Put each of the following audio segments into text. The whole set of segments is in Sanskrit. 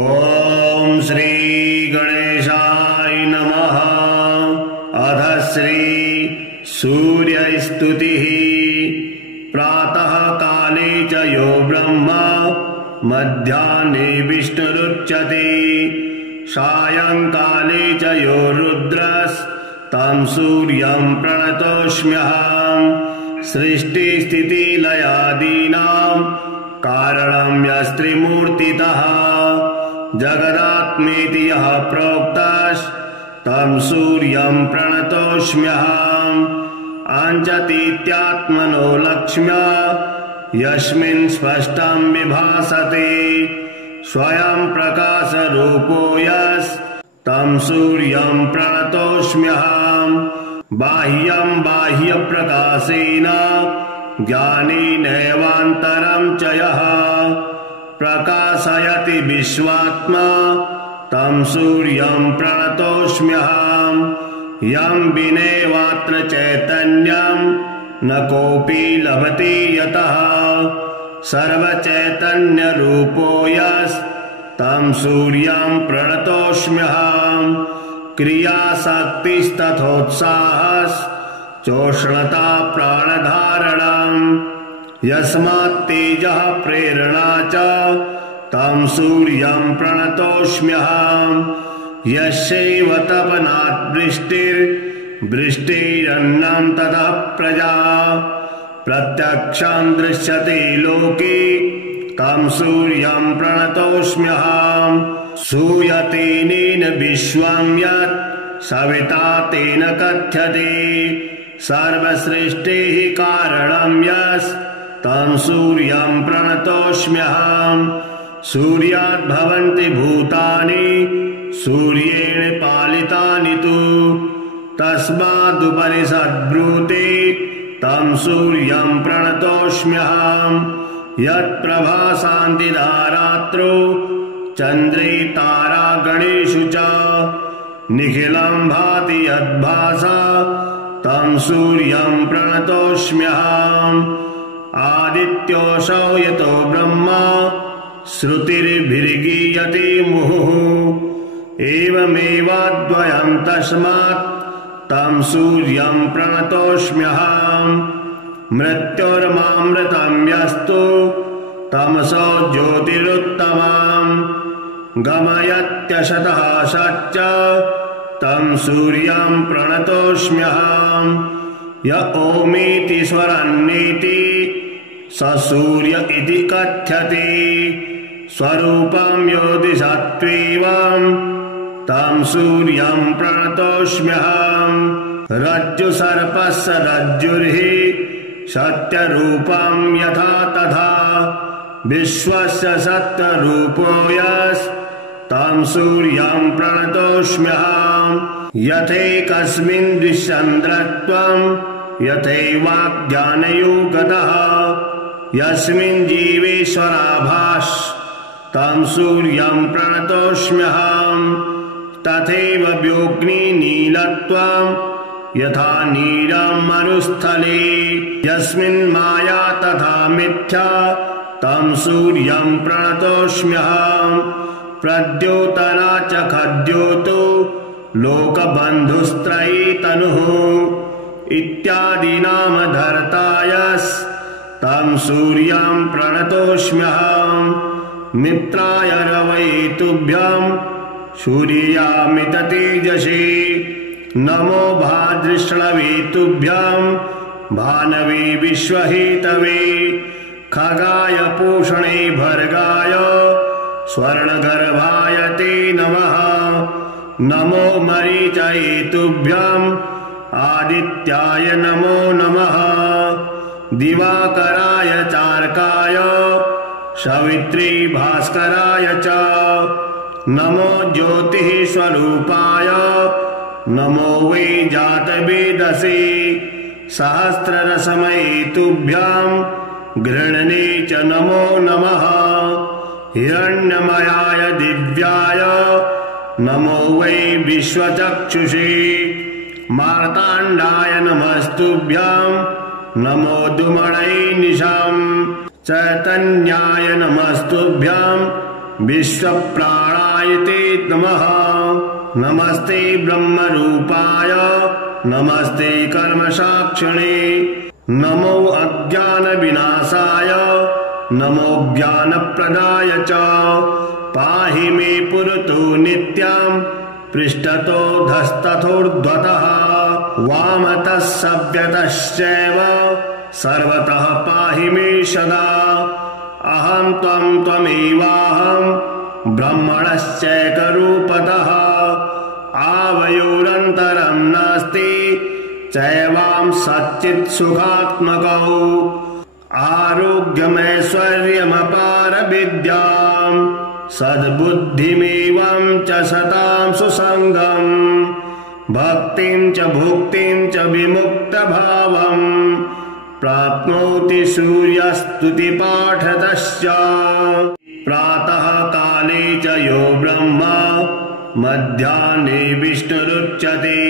ॐ श्री गणेशाय नमः। अथ श्री सूर्यस्तुतिः। प्रातः काले च यो ब्रह्मा मध्याह्ने विष्णुरुच्यते, सायंकाले च यो रुद्रस्तं सूर्यं प्रणतोऽस्म्यहम्। सृष्टिस्थितिलयादीनां कारणं यस्त्रिमूर्तितः, जगदात्मेति यः प्रोक्तस्तं सूर्यं प्रणतोऽस्म्यहम्। अञ्जतीत्यात्मनो लक्ष्म्या यस्मिन् स्पष्टं विभासते, स्वयं प्रकाशरूपो यस्तं सूर्यं प्रणतोऽस्म्यहम्। बाह्यं बाह्यप्रकाशेन ज्ञानेनैवान्तरं च यः प्रकाशयति विश्वात्मा तं सूर्यं प्रणतोऽस्म्यहम्। यं विनैवात्र चैतन्यं न कोऽपि लभते यतः, सर्वचैतन्यरूपो यस्तं सूर्यं प्रणतोऽस्म्यहम्। क्रियाशक्तिस्तथोत्साहश्चोष्णता प्राणधारणम्, यस्मात्तेजः प्रेरणा च तं सूर्यं प्रणतोऽस्म्यहम्। यस्यैव तपनात् वृष्टिरन्नं ततः प्रजा, प्रत्यक्षं दृश्यते लोके तं सूर्यं प्रणतोऽस्म्यहम्। सूयतेनेन विश्वं यत् सविता तेन कथ्यते, सर्वसृष्टेः कारणं यस्तं सूर्यं प्रणतोऽस्म्यहम्। सूर्याद्भवन्ति भूतानि सूर्येण पालितानि तु, तस्मादुपनिषद्ब्रूते तं सूर्यं प्रणतोऽस्म्यहम्। यत्प्रभासान्तिदारात्रो चन्द्रे तारागणेषु च, निखिलं भाति यद्भासा तं सूर्यं प्रणतोऽस्म्यहम्। आदित्योऽसौ यतो ब्रह्मा श्रुतिर्भिर्गीयते मुहुः, एवमेवाद्वयं तस्मात् तं सूर्यं प्रणतोऽस्म्यहम्। मृत्योर्मामृतं यस्तु तमसो ज्योतिरुत्तमम्, गमयत्यशतः सच्च तं सूर्यं प्रणतोऽस्म्यहम्। य ओमेति स्वरन्नेति स सूर्य इति कथ्यते, स्वरूपं योतिषत्वेवं तं सूर्यं प्रणतोऽस्म्यहम्। रज्जुसर्पस्य रज्जुर्हि सत्यरूपं यथा तथा, विश्वस्य सत्यरूपो यस्तं सूर्यं प्रणतोऽस्म्यहम्। यथैकस्मिन् दृश्यन्द्रत्वं यथैवाज्ञानयोगतः, यस्मिन् जीवेश्वराभासं सूर्यं प्रणतोऽस्म्यहम्। तथैव व्योम्नीलत्वं यथा नीलं मरुस्थले, यस्मिन् माया तथा मिथ्या तं सूर्यं प्रणतोऽस्म्यहम्। प्रद्योतना च खद्योतो लोकबन्धुस्त्रयी तनुः, इत्यादीनामधर्ता यस्तं सूर्यं प्रणतोऽस्म्यहम्। मित्राय रवये तुभ्यं सूर्यामित तेजसे, नमो भाद्रश्रवे तुभ्यं भानवे विश्वहेतवे। खगाय पूषणे भर्गाय स्वर्णगर्भाय ते नमः। नमो मरीचये तुभ्यं आदित्याय नमो नमः। दिवाकराय चार्काय सवित्री भास्कराय च नमो ज्योतिः स्वरूपाय, नमो वै जातवेदसे। सहस्ररसमये तुभ्यं गृह्णने च नमो नमः। हिरण्यमयाय दिव्याय नमो वै विश्वचक्षुषे। मार्ताण्डाय नमस्तुभ्यं नमो दुमणै निशाम्। चैतन्याय नमस्तुभ्यं विश्वप्राणाय ते नमः। नमस्ते ब्रह्मरूपाय नमस्ते कर्मसाक्षिणे नमो अज्ञानविनाशाय नमो ज्ञानप्रदाय च। पाहि मे पुरतो नित्यं पृष्ठतो धस्तथोर्ध्वतः वामतः सव्यतश्चैव सर्वतः पाहि मे सदा। अहं त्वं त्वमेवाहं ब्रह्मणश्चैकरूपतः आवयोरन्तरं नास्ति चैवां सच्चित् सुखात्मकौ। आरोग्यमैश्वर्यमपारविद्यां सद्बुद्धिमेवं च सतां सुसङ्गं भक्तिं च भुक्तिं च विमुक्तभावं प्राप्नोति सूर्यस्तुतिपाठतश्च। प्रातः काले च यो ब्रह्मा मध्याह्ने विष्णुरुच्यते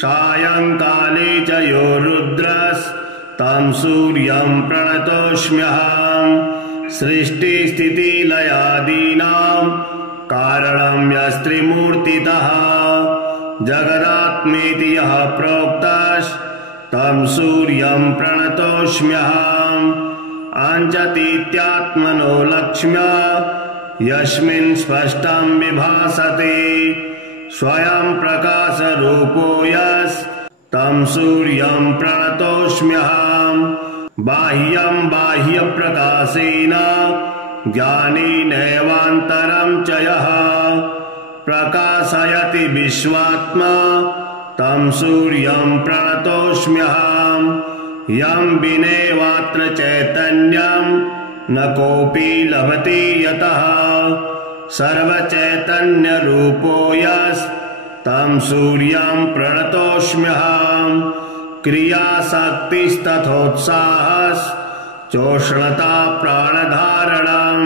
सायंकाले च यो रुद्रस्तं सूर्यं प्रणतोऽस्म्यहं। सृष्टिस्थितिलयादीनां कारणं यस्त्रिमूर्तितः जगदात्मेति यः प्रोक्तस्तं सूर्यं प्रणतोऽस्म्यहम्। अञ्जतीत्यात्मनो लक्ष्म्या यस्मिन् स्पष्टं विभासते स्वयं प्रकाशरूपो यस्तं सूर्यं प्रणतोऽस्म्यहम्। बाह्यं बाह्यप्रकाशेन ज्ञानेनैवान्तरं च यः प्रकाशयति विश्वात्मा तं सूर्यं प्रणतोऽस्म्यहम्। यं विनैवात्र चैतन्यं न कोऽपि लभते यतः सर्वचैतन्यरूपो यस्तं सूर्यं प्रणतोऽस्म्यहम्। क्रियाशक्तिस्तथोत्साहश्चोष्णता प्राणधारणं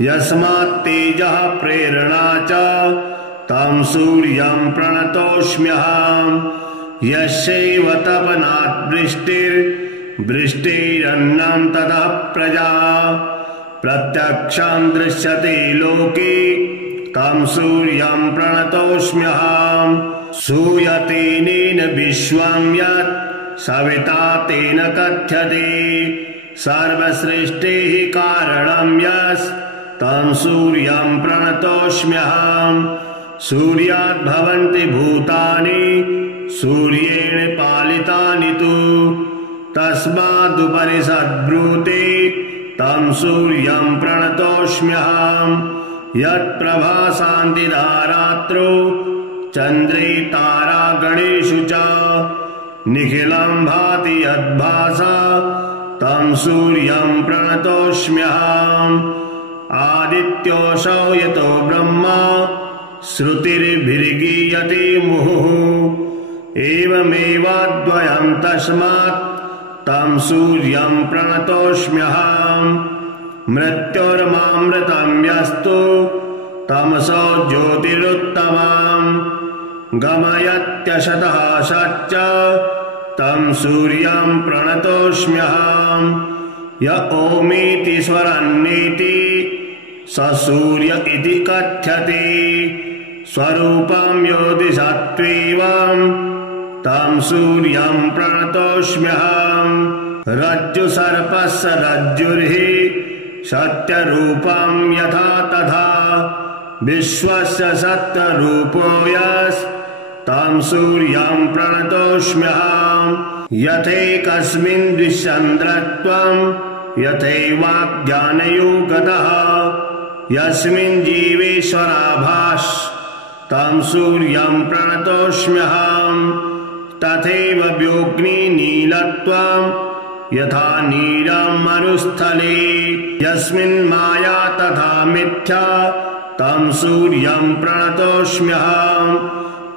यस्मात्तेजः प्रेरणा च तं सूर्यं प्रणतोऽस्म्यहम्। यस्यैव तपनात् वृष्टिरन्नं ततः प्रजा प्रत्यक्षं दृश्यते लोके तं सूर्यं प्रणतोऽस्म्यहम्। सूयतेनेन विश्वं यत् सविता तेन कथ्यते सर्वसृष्टेः कारणं यस्तं सूर्यं प्रणतोऽस्म्यहम्। सूर्यात् भवन्ति भूतानि सूर्येण पालितानि तु तस्मादुपनिषद्ब्रूते तं सूर्यं प्रणतोऽस्म्यहम्। यत्प्रभासान्तिदारात्रो चन्द्रे तारागणेषु च निखिलं भाति यद्भासा तं सूर्यं प्रणतोऽस्म्यहम्। आदित्योऽसौ यतो ब्रह्मा श्रुतिर्भिर्गीयते मुहुः एवमेवाद्वयं तस्मात् तं सूर्यं प्रणतोऽस्म्यहम्। मृत्युर्मामृतं यस्तु तमसो ज्योतिरुत्तमं गमयत्यशतः सच्च तं सूर्यं प्रणतोऽस्म्यहम्। य ओमीति स्वरन्नेति स सूर्य इति कथ्यते स्वरूपं योतिषत्वेवं तं सूर्यं प्रणतोऽस्म्यहम्। रज्जुसर्पस्य रज्जुर्हि सत्यरूपं यथा तथा विश्वस्य सत्यरूपो यस्तं सूर्यं प्रणतोऽस्म्यहम्। यथैकस्मिन् द्विचन्द्रत्वं यथैवाज्ञानयोगतः यस्मिन् जीवेश्वराभासं सूर्यं प्रणतोऽस्म्यहम्। तथैव व्योऽग्निनीलत्वं यथा नीलं मरुस्थले यस्मिन् माया तथा मिथ्या तं सूर्यं प्रणतोऽस्म्यहम्।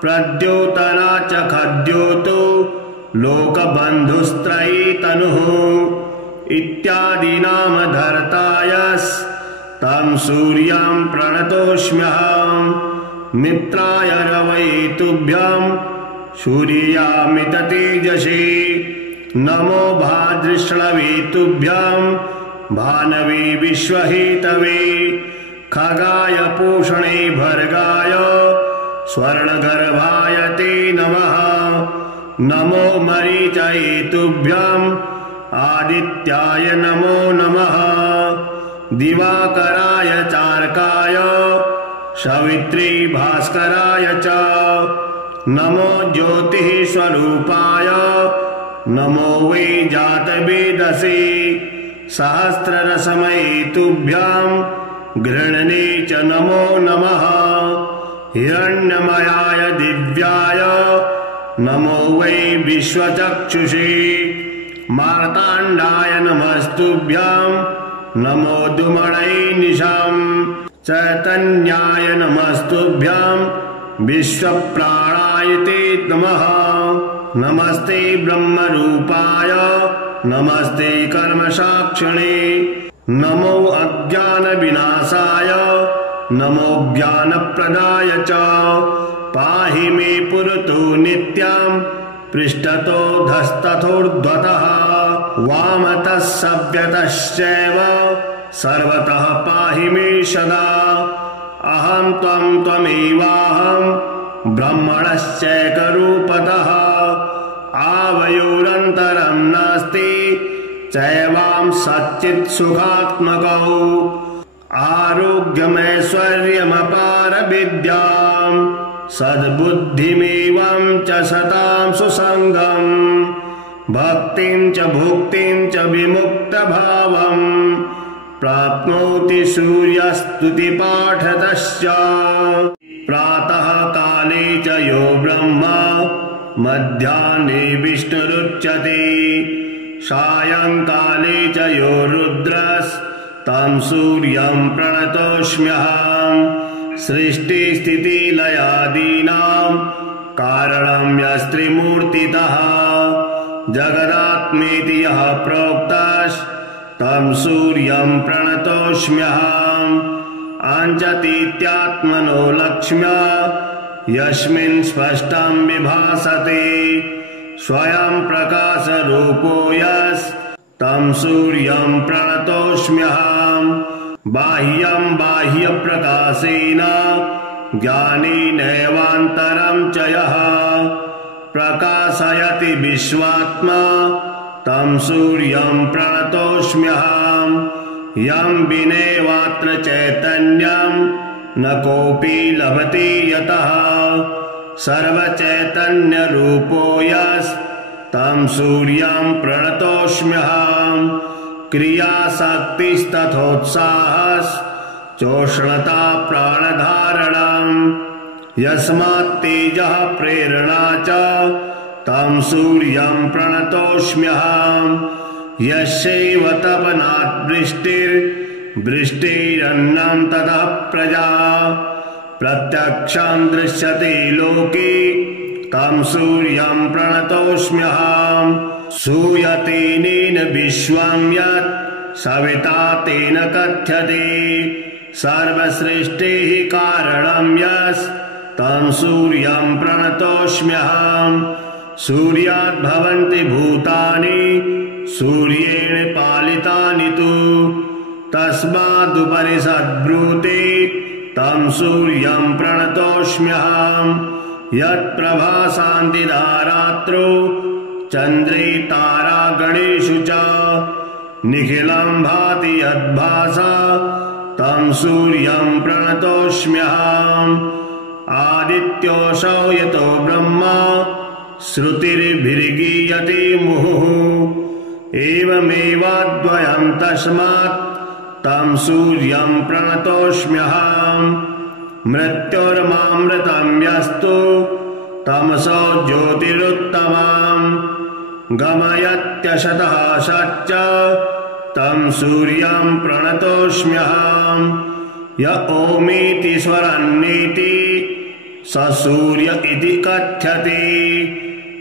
प्रद्योतना च खद्योतो लोकबन्धुस्त्रयी तनुः इत्यादि नामधर्ता यस्तं सूर्यं प्रणतोऽस्म्यहम्। मित्राय रवये तुभ्यं सूर्यामित तेजसे नमो भाद्रश्रवे तुभ्यं भानवे विश्वहेतवे खगाय पूषणे भर्गाय स्वर्णगर्भाय ते नमः। नमो मरीचये तुभ्यम् आदित्याय नमो नमः। दिवाकराय चार्काय सवित्री भास्कराय च नमो ज्योतिः स्वरूपाय नमो वै जातवेदसे। सहस्ररसमये तुभ्याम् गृह्णने च नमो नमः। हिरण्यमयाय दिव्याय नमो वै विश्वचक्षुषे। मार्ताण्डाय नमस्तुभ्याम् नमो दुमणै निशाम्। चैतन्याय नमस्तुभ्याम् विश्वप्राणाय ते नमः। नमस्ते ब्रह्मरूपाय नमस्ते कर्मसाक्षिणे। नमो अज्ञानविनाशाय नमो ज्ञानप्रदाय च। पाहि मे पुरतो नित्यम् पृष्ठतो धस्तथोर्ध्वतः। वामतः सव्यतश्चैव सर्वतः पाहि मे सदा। अहं त्वं त्वमेवाहं ब्रह्मणश्चैकरूपतः। आवयोरन्तरं नास्ति चैवां सच्चित् सुखात्मकौ। आरोग्यमैश्वर्यमपारविद्याम् सद्बुद्धिमेवं च सतां सुसङ्गम्। भक्तिं च भुक्तिं च विमुक्तभावम् प्राप्नोति सूर्यस्तुतिपाठतश्च। प्रातः काले च यो ब्रह्मा मध्याह्ने विष्णुरुच्यते। सायंकाले च यो रुद्रस्तं सूर्यं प्रणतोऽस्म्यहम्। सृष्टिस्थितिलयादीनां कारणं यस्त्रिमूर्तितः। जगदात्मेति यः प्रोक्तस्तं सूर्यं प्रणतोऽस्म्यहम्। अञ्जतीत्यात्मनो लक्ष्म्या यस्मिन् स्पष्टं विभासते। स्वयं प्रकाशरूपो यस्तं सूर्यं प्रणतोऽस्म्यहम्। बाह्यं बाह्यप्रकाशेन ज्ञानेनैवान्तरं च यः प्रकाशयति विश्वात्मा तं सूर्यं प्रणतोऽस्म्यहम्। यं विनैवात्र चैतन्यं न कोऽपि लभते यतः। सर्वचैतन्यरूपो यस्तं सूर्यं प्रणतोऽस्म्यहम्। क्रियाशक्तिस्तथोत्साहश्चोष्णता प्राणधारणम् यस्मात्तेजः प्रेरणा च तं सूर्यं प्रणतोऽस्म्यहम्। यस्यैव तपनात् वृष्टिरन्नं ततः प्रजा। प्रत्यक्षं दृश्यते लोके तं सूर्यं प्रणतोऽस्म्यहम्। सूयतेनेन विश्वं यत् सविता तेन कथ्यते। सर्वसृष्टेः कारणं यस्तं सूर्यं प्रणतोऽस्म्यहम्। सूर्यात् भवन्ति भूतानि सूर्येण पालितानि तु। तस्मादुपनिषद्ब्रूते तं सूर्यं प्रणतोऽस्म्यहम्। यत्प्रभासान्तिदारात्रो चन्द्रे तारागणेषु च निखिलं भाति यद्भासा तं सूर्यं प्रणतोऽस्म्यहम्। आदित्योऽसौ यतो ब्रह्मा श्रुतिर्भिर्गीयते मुहुः। एवमेवाद्वयं तस्मात् तं सूर्यं प्रणतोऽस्म्यहम्। मृत्योर्मामृतं यस्तु तमसो ज्योतिरुत्तमम्। गमयत्यशतः सच्च तं सूर्यं प्रणतोऽस्म्यहम्। य ओमेति स्वरन्नेति स सूर्य इति कथ्यते।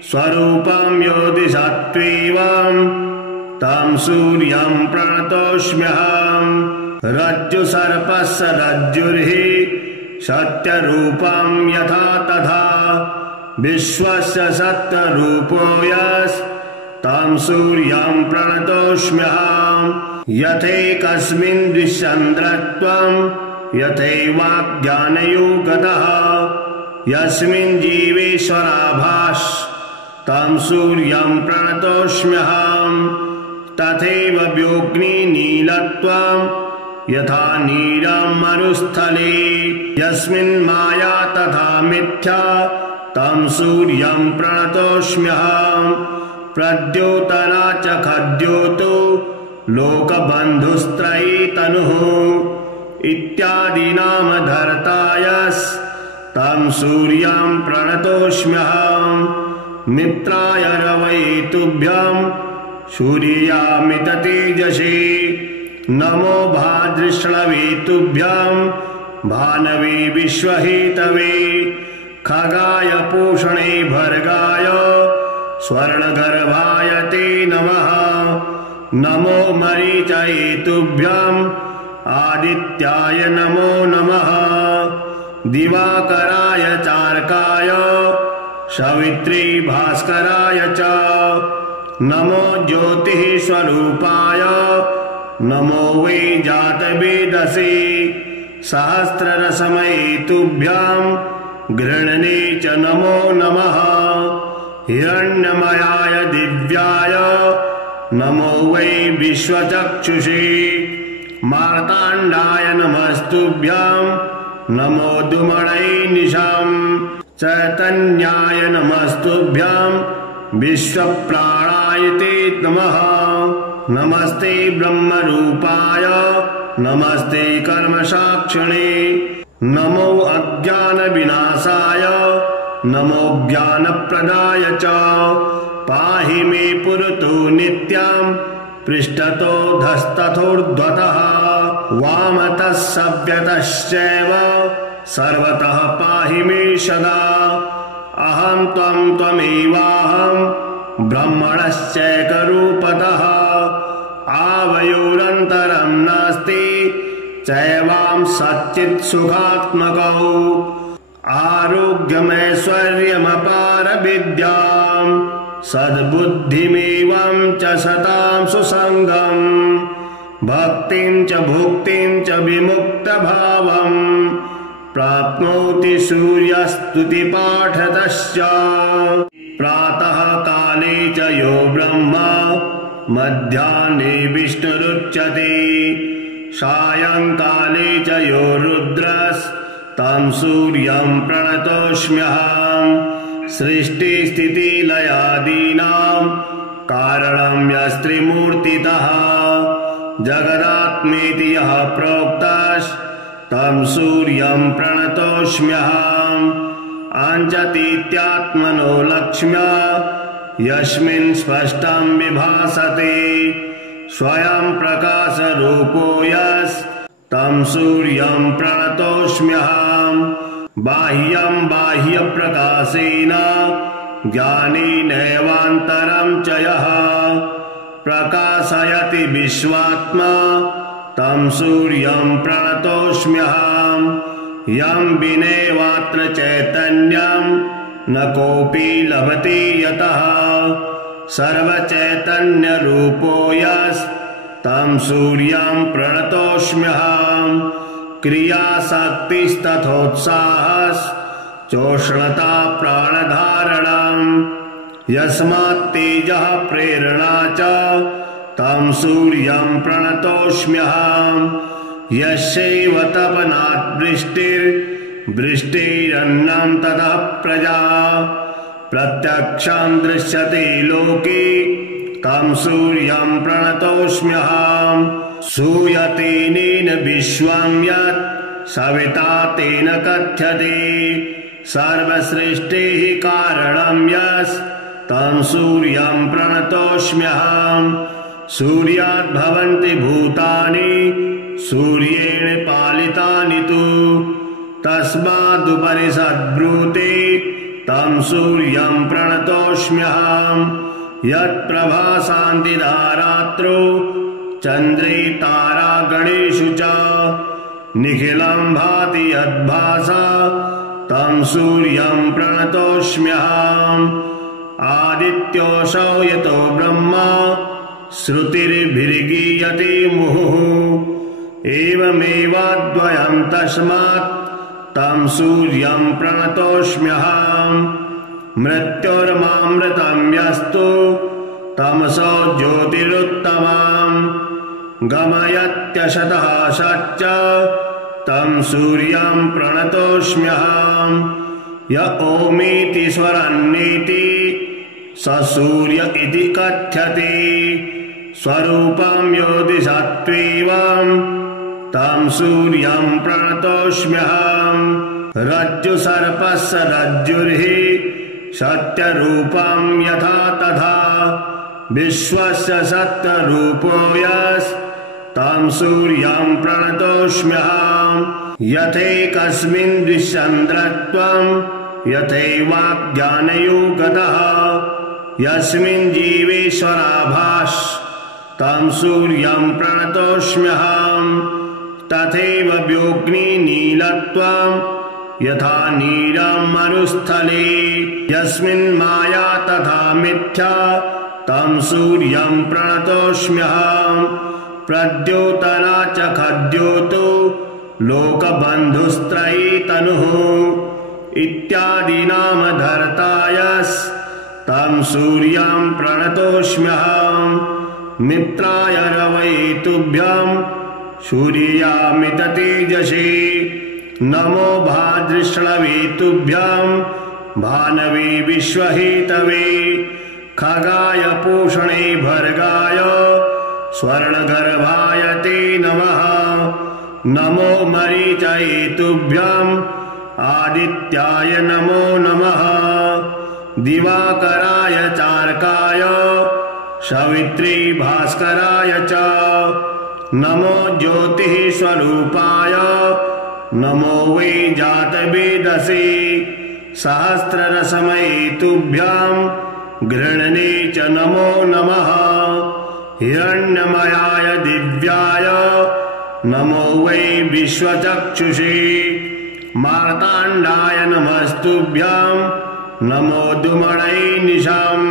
स्वरूपं योतिषत्वेवं तं सूर्यं प्रणतोऽस्म्यहम्। रज्जुसर्पस्य रज्जुर्हि सत्यरूपं यथा तथा। विश्वस्य सत्यरूपो यस्तं सूर्यं प्रणतोऽस्म्यहम्। यथैकस्मिन् द्विचन्द्रत्वं यथैवाज्ञानयोगतः यस्मिन् जीवेश्वराभास् तं सूर्यं प्रणतोऽस्म्यहम् तथैव व्योम्नि नीलत्वं यथा नीलं मरुस्थले यस्मिन् माया तथा मिथ्या तं सूर्यं प्रणतोऽस्म्यहम् प्रद्योतना च खद्योतो लोकबन्धुस्त्रयी तनुः इत्यादि नामधर्तायस् तं सूर्यं प्रणतोऽस्म्यहम् मित्राय रवये तुभ्यं सूर्यामित तेजसे नमो भाद्रश्रवे तुभ्यं भानवे विश्वहेतवे खगाय पूषणे भर्गाय स्वर्णगर्भाय ते नमः नमो मरीचये तुभ्यं आदित्याय नमो नमः दिवाकराय चार्काय सवित्री भास्कराय च नमो ज्योतिः स्वरूपाय नमो वै जातवेदसे सहस्ररसमये तुभ्यं गृह्णने च नमो नमः हिरण्यमयाय दिव्याय नमो वै विश्वचक्षुषे मार्ताण्डाय नमस्तुभ्यं नमो दुमणै निशाम् चैतन्याय नमस्तुभ्यं विश्वप्राणाय ते नमः नमस्ते ब्रह्मरूपाय नमस्ते कर्मसाक्षिणे नमो अज्ञानविनाशाय नमो ज्ञानप्रदाय च पाहि मे पुरतो नित्यं पृष्ठतो धस्तथोर्ध्वतः वामतः सव्यतश्चैव सर्वतः पाहि मे सदा अहं त्वं त्वमेवाहं ब्रह्मणश्चैकरूपतः आवयोरन्तरं नास्ति चैवां सच्चित् सुखात्मकौ आरोग्यमैश्वर्यमपारविद्यां सद्बुद्धिमेवं च सतां सुसङ्गं भक्तिं च भुक्तिं च विमुक्तभावं प्राप्नोति सूर्यस्तुतिपाठतश्च प्रातः काले च यो ब्रह्मा मध्याह्ने विष्णुरुच्यते सायंकाले च यो रुद्रस्तं सूर्यं प्रणतोऽस्म्यहम् सृष्टिस्थितिलयादीनां कारणं यस्त्रिमूर्तितः जगदात्मेति यः प्रोक्तस्तं सूर्यं प्रणतोऽस्म्यहम् अञ्जतीत्यात्मनो लक्ष्म्या यस्मिन् स्पष्टं विभासते स्वयं प्रकाशरूपो यस्तं सूर्यं प्रणतोऽस्म्यहम् बाह्यं बाह्यप्रकाशेन ज्ञानेनैवान्तरं च यः प्रकाशयति विश्वात्मा तं सूर्यं प्रणतोऽस्म्यहम् यं विनैवात्र चैतन्यं न कोऽपि लभते यतः सर्वचैतन्यरूपो यस्तं सूर्यं प्रणतोऽस्म्यहम् क्रियाशक्तिस्तथोत्साहश्चोष्णता प्राणधारणम् यस्मात्तेजः प्रेरणा च तं सूर्यं प्रणतोऽस्म्यहम् यस्यैव तपनात् वृष्टिरन्नं ततः प्रजा प्रत्यक्षं दृश्यते लोके तं सूर्यं प्रणतोऽस्म्यहम् सूयतेनेन विश्वं यत् सविता तेन कथ्यते सर्वसृष्टेः कारणं यस्तं सूर्यं प्रणतोऽस्म्यहम् सूर्याद्भवन्ति भूतानि सूर्येण पालितानि तु तस्मादुपनिषद्ब्रूते तं सूर्यं प्रणतोऽस्म्यहम् यत्प्रभासान्तिदारात्रो चन्द्रे तारागणेषु च निखिलं भाति यद्भासा तं सूर्यं प्रणतोऽस्म्यहम् आदित्योऽसौ यतो ब्रह्मा श्रुतिर्भिर्गीयते मुहुः एवमेवाद्वयं तस्मात् तं सूर्यं प्रणतोऽस्म्यहम् मृत्युर्मामृतं यस्तु तमसो ज्योतिरुत्तमम् गमयत्यशतः सच्च तं सूर्यं प्रणतोऽस्म्यहम् य ओमीति स्वरन्नीति स सूर्य इति कथ्यते स्वरूपं योति सत्त्वं तं सूर्यं प्रणतोऽस्म्यहम् रज्जुसर्पस्य रज्जुर्हि सत्यरूपं यथा तथा विश्वस्य सत्यरूपो यस्तं सूर्यं प्रणतोऽस्म्यहम् यथैकस्मिन् द्विचन्द्रत्वं यथैवाज्ञानयोगतः यस्मिन् जीवेश्वराभास तं सूर्यं प्रणतोऽस्म्यहम् तथैव व्योऽग्निनीलत्वं यथा नीलं मरुस्थले यस्मिन् माया तथा मिथ्या तं सूर्यं प्रणतोऽस्म्यहम् प्रद्योतना च खद्योतो लोकबन्धुस्त्रयी तनुः इत्यादीनामधर्तायस्तं सूर्यं प्रणतोऽस्म्यहम् मित्राय रवये तुभ्यं सूर्यामित तेजसे नमो भाद्रश्रवे तुभ्यं भानवे विश्वहेतवे खगाय पूषणे भर्गाय स्वर्णगर्भाय ते नमः नमो मरीचये तुभ्यं आदित्याय नमो नमः दिवाकराय चार्काय सवित्री भास्कराय च नमो ज्योतिः स्वरूपाय नमो वै जातवेदसे सहस्ररसमये तुभ्यं गृह्णने च नमो नमः हिरण्यमयाय दिव्याय नमो वै विश्वचक्षुषे मार्ताण्डाय नमस्तुभ्यं नमो दुमणये निशाम्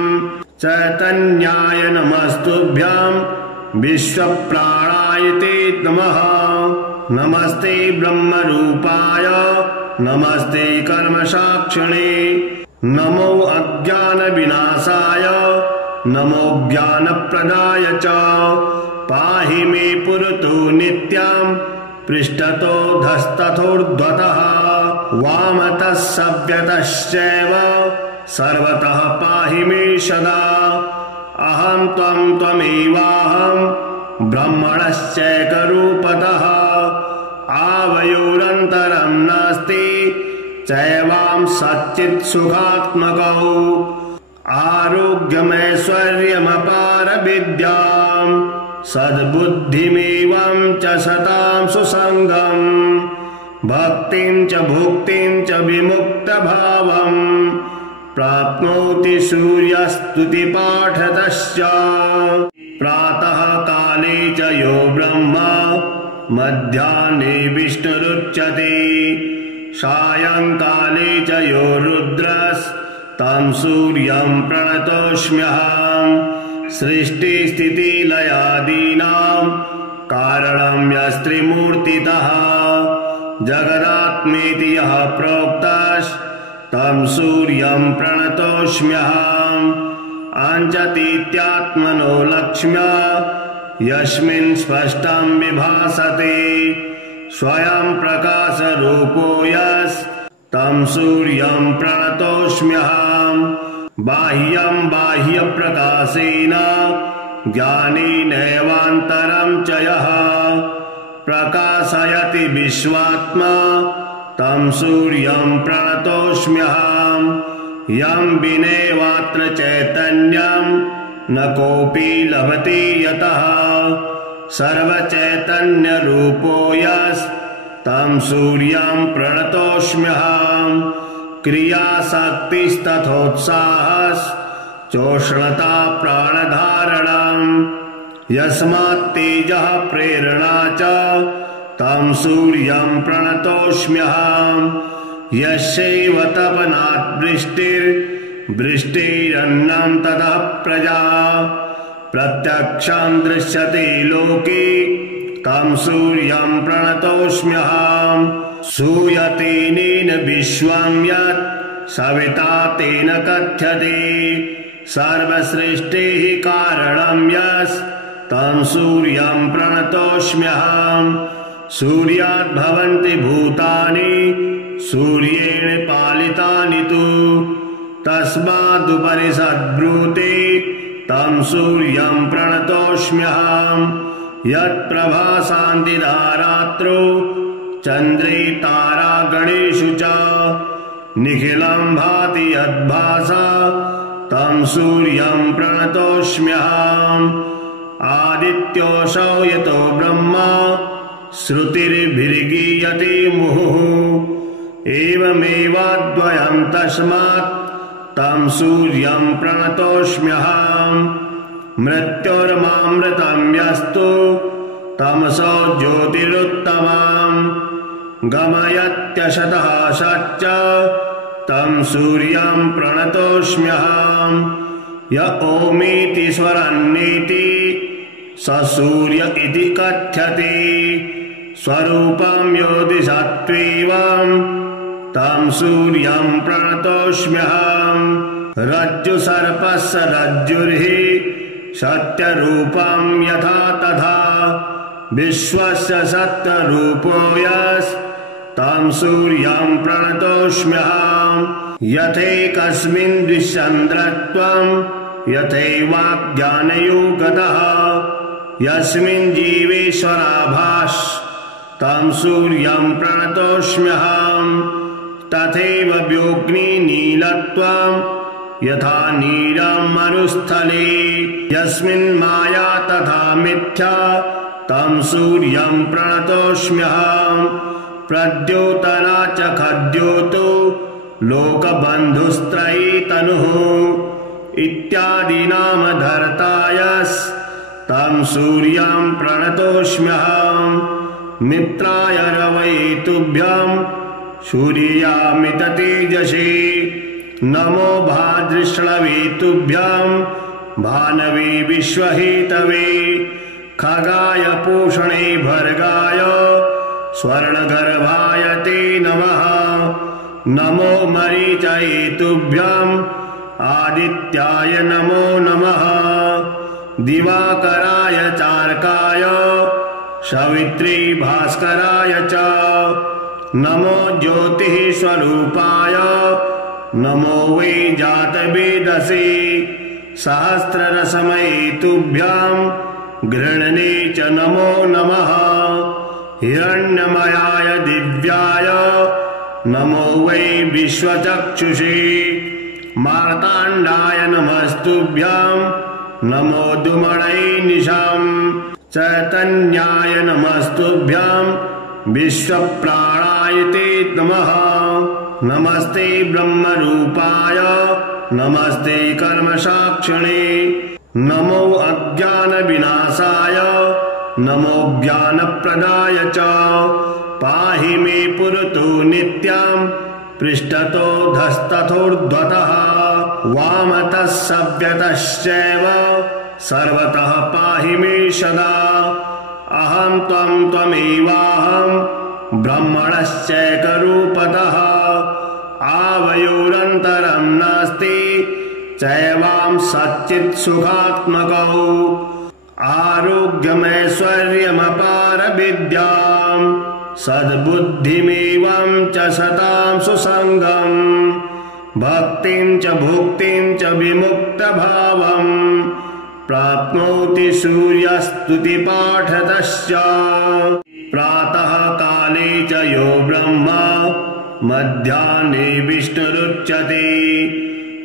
चैतन्याय नमस्तुभ्यं विश्वप्राणाय ते नमः नमस्ते ब्रह्मरूपाय नमस्ते कर्मसाक्षिणे नमो अज्ञानविनाशाय नमो ज्ञानप्रदाय च पाहि मे पुरतो नित्यं पृष्ठतो धस्तथोर्ध्वतः वामतः सव्यतश्चैव सर्वतः पाहि मे सदा अहं त्वं त्वमेवाहं ब्रह्मणश्चैकरूपतः आवयोरन्तरं नास्ति चैवां सच्चित् सुखात्मकौ आरोग्यमैश्वर्यमपार विद्यां सद्बुद्धिमेवं च सतां सुसङ्गम् भक्तिं च भुक्तिं च विमुक्तभावं प्राप्नोति सूर्यस्तुतिपाठतश्च प्रातः काले च यो ब्रह्मा मध्याह्ने विष्णुरुच्यते सायंकाले च यो रुद्रस्तं सूर्यं प्रणतोऽस्म्यहम् सृष्टिस्थितिलयादीनां कारणं यस्त्रिमूर्तितः जगदात्मेति यः प्रोक्तस्तं सूर्यं प्रणतोऽस्म्यहम् अञ्जतीत्यात्मनो लक्ष्म्या यस्मिन् स्पष्टं विभासते स्वयं प्रकाशरूपो यस्तं सूर्यं प्रणतोऽस्म्यहम् बाह्यं बाह्यप्रकाशेन ज्ञानेनैवान्तरं च यः प्रकाशयति विश्वात्मा तं सूर्यं प्रणतोऽस्म्यहम् यं विनैवात्र चैतन्यं न कोऽपि लभते यतः सर्वचैतन्यरूपो यस्तं सूर्यं प्रणतोऽस्म्यहम् क्रियाशक्तिस्तथोत्साहश्चोष्णता प्राणधारणम् यस्मात्तेजः प्रेरणा च तं सूर्यं प्रणतोऽस्म्यहम् यस्यैव तपनात् वृष्टिरन्नं ततः प्रजा प्रत्यक्षं दृश्यते लोके तं सूर्यं प्रणतोऽस्म्यहम् सूयतेनेन विश्वं यत् सविता तेन कथ्यते सर्वसृष्टेः कारणं यस्तं सूर्यं प्रणतोऽस्म्यहम् सूर्यात् भवन्ति भूतानि सूर्येण पालितानि तु तस्मादुपनिषद्ब्रूते तं सूर्यं प्रणतोऽस्म्यहम् यत्प्रभासान्तिदा रात्रौ चन्द्रे तारागणेषु च निखिलं भाति यद्भासा तं सूर्यं प्रणतोऽस्म्यहम् आदित्योऽसौ यतो ब्रह्मा श्रुतिर्भिर्गीयते मुहुः एवमेवाद्वयं तस्मात् तं सूर्यं प्रणतोऽस्म्यहम् मृत्युर्मामृतं यस्तु तमसो ज्योतिरुत्तमम् गमयत्यशतः सच्च तं सूर्यं प्रणतोऽस्म्यहम् य ओमीति स्वरन्नेति स सूर्य इति कथ्यते स्वरूपं योतिषत्वेवं तं सूर्यं प्रणतोऽस्म्यहम् रज्जुसर्पस्य रज्जुर्हि सत्यरूपं यथा तथा विश्वस्य सत्यरूपो यस्तं सूर्यं प्रणतोऽस्म्यहम् यथैकस्मिन् द्विचन्द्रत्वं यथैवाज्ञानयोगतः यस्मिन् जीवेश्वराभास तं सूर्यं प्रणतोऽस्म्यहम् तथैव व्योऽग्निनीलत्वं यथा नीलं मरुस्थले यस्मिन् माया तथा मिथ्या तं सूर्यं प्रणतोऽस्म्यहम् प्रद्योतना च खद्योतो लोकबन्धुस्त्रयी तनुः इत्यादि नामधर्ता यस्तं सूर्यं प्रणतोऽस्म्यहम् मित्राय रवये तुभ्यं सूर्यामित तेजसे नमो भाद्रश्रवे तुभ्यं भानवे विश्वहेतवे खगाय पूषणे भर्गाय स्वर्णगर्भाय ते नमः नमो मरीचये तुभ्यं आदित्याय नमो नमः दिवाकराय चार्काय सवित्रे भास्कराय च नमो ज्योतिः स्वरूपाय नमो वै जातवेदसे सहस्ररसमये तुभ्यं गृह्णने च नमो नमः हिरण्यमयाय दिव्याय नमो वै विश्वचक्षुषे मार्ताण्डाय नमस्तुभ्यं नमो दुमणये निशम् चैतन्याय नमस्तुभ्यं विश्वप्राणाय ते नमः नमस्ते ब्रह्मरूपाय नमस्ते कर्मसाक्षिणे नमो अज्ञानविनाशाय नमो ज्ञानप्रदाय च पाहि मे पुरतो नित्यं पृष्ठतो धस्तथोर्ध्वतः वामतः सव्यतश्चैव सर्वतः पाहि मे सदा अहं त्वं त्वमेवाहं ब्रह्मणश्चैकरूपतः आवयोरन्तरं नास्ति चैवां सच्चित् सुखात्मकौ आरोग्यमैश्वर्यमपार विद्यां सद्बुद्धिमेवं च सतां सुसङ्गं भक्तिं च भुक्तिं च विमुक्तभावं प्राप्नोति सूर्यस्तुतिपाठतश्च प्रातः काले च यो ब्रह्मा मध्याह्ने विष्णुरुच्यते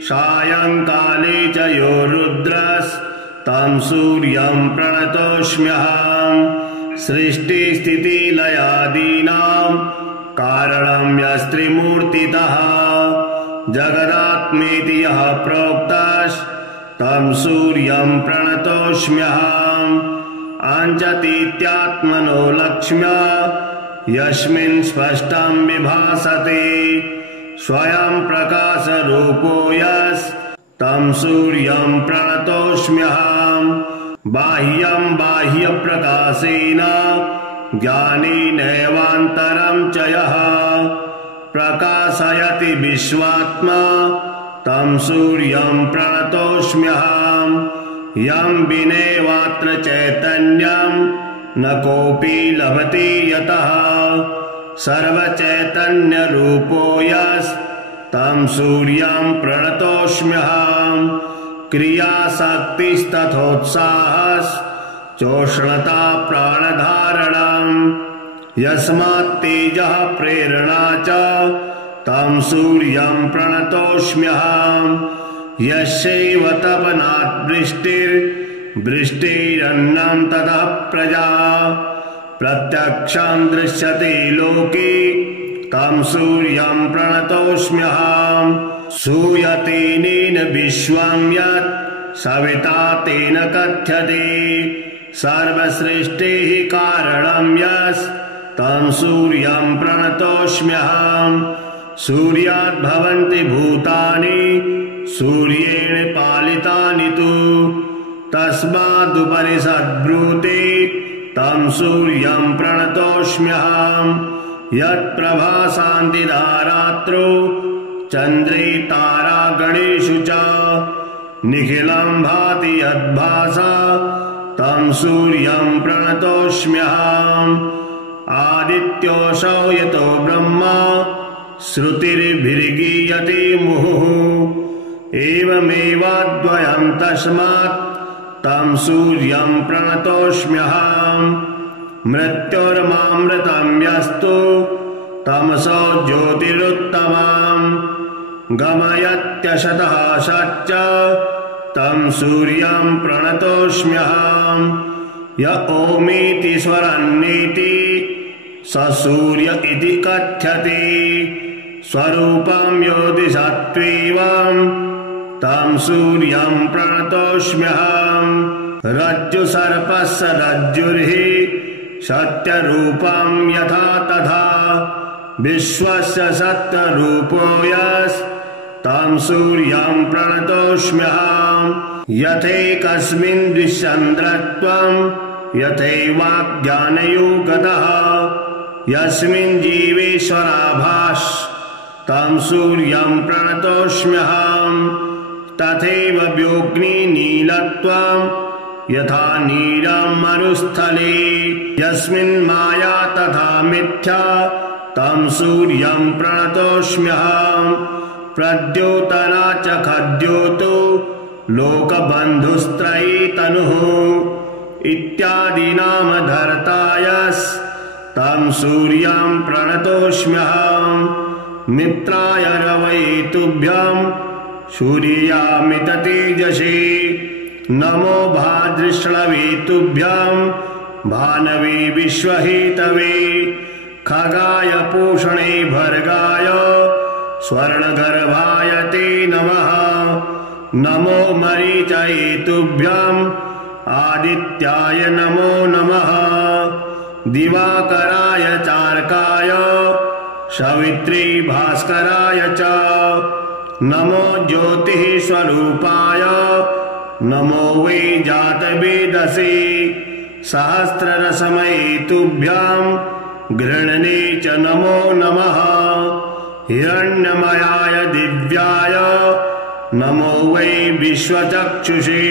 सायंकाले च यो रुद्रस्तं सूर्यं प्रणतोऽस्म्यहम् सृष्टिस्थितिलयादीनां कारणं यस्त्रिमूर्तितः जगदात्मेति यः प्रोक्तस्तं सूर्यं प्रणतोऽस्म्यहम् अञ्जतीत्यात्मनो लक्ष्म्या यस्मिन् स्पष्टं विभासते स्वयं प्रकाशरूपो यस्तं सूर्यं प्रणतोऽस्म्यहम् बाह्यं बाह्यप्रकाशेन ज्ञानेनैवान्तरं च यः प्रकाशयति विश्वात्मा तं सूर्यं प्रणतोऽस्म्यहम् यं विनैवात्र चैतन्यं न कोऽपि लभते यतः सर्वचैतन्यरूपो यस्तं सूर्यं प्रणतोऽस्म्यहम् क्रियाशक्तिस्तथोत्साहश्चोष्णता प्राणधारणम् यस्मात्तेजः प्रेरणा च तं सूर्यं प्रणतोऽस्म्यहम् यस्यैव तपनात् वृष्टिरन्नं ततः प्रजा प्रत्यक्षं दृश्यते लोके तं सूर्यं प्रणतोऽस्म्यहम् सूयतेनेन विश्वं यत् सविता तेन कथ्यते सर्वसृष्टेः कारणं यस्तं सूर्यं प्रणतोऽस्म्यहम् सूर्यात् भवन्ति भूतानि सूर्येण पालितानि तु तस्मादुपनिषद्ब्रूते तं सूर्यं प्रणतोऽस्म्यहम् यत्प्रभासान्तिदारात्रो चन्द्रे तारागणेषु च निखिलं भाति यद्भासा तं सूर्यं प्रणतोऽस्म्यहम् आदित्योऽसौ यतो ब्रह्मा श्रुतिर्भिर्गीयते मुहुः एवमेवाद्वयं तस्मात् तं सूर्यं प्रणतोऽस्म्यहम् मृत्योर्मामृतं यस्तु तमसो ज्योतिरुत्तमम् गमयत्यशतः सच्च तं सूर्यं प्रणतोऽस्म्यहम् य ओमीति स्वरन्नेति स सूर्य इति कथ्यते स्वरूपं योतिषत्वेवं तं सूर्यं प्रणतोऽस्म्यहम् रज्जुसर्पस्य रज्जुर्हि सत्यरूपं यथा तथा विश्वस्य सत्यरूपो यस्तं सूर्यं प्रणतोऽस्म्यहम् यथैकस्मिन् द्विचन्द्रत्वं यथैवाज्ञानयोगतः यस्मिन् जीवेश्वराभास तं सूर्यं प्रणतोऽस्म्यहम् तथैव व्योऽग्निनीलत्वं यथा नीलं मरुस्थले यस्मिन् माया तथा मिथ्या तं सूर्यं प्रणतोऽस्म्यहम् प्रद्योतना च खद्योतो लोकबन्धुस्त्रयी तनुः इत्यादि नाम धर्तायस्तं सूर्यं प्रणतोऽस्म्यहम् मित्राय रवये तुभ्यं सूर्यामित तेजसे नमो भाद्रश्रवे तुभ्यं भानवे विश्वहेतवे खगाय पूषणे भर्गाय स्वर्णगर्भाय ते नमः नमो मरीचये तुभ्यं आदित्याय नमो नमः दिवाकराय चार्काय सवित्रे भास्कराय च नमो ज्योतिः स्वरूपाय नमो वै जातवेदसे सहस्ररसमये तुभ्यं गृह्णने च नमो नमः हिरण्यमयाय दिव्याय नमो वै विश्वचक्षुषे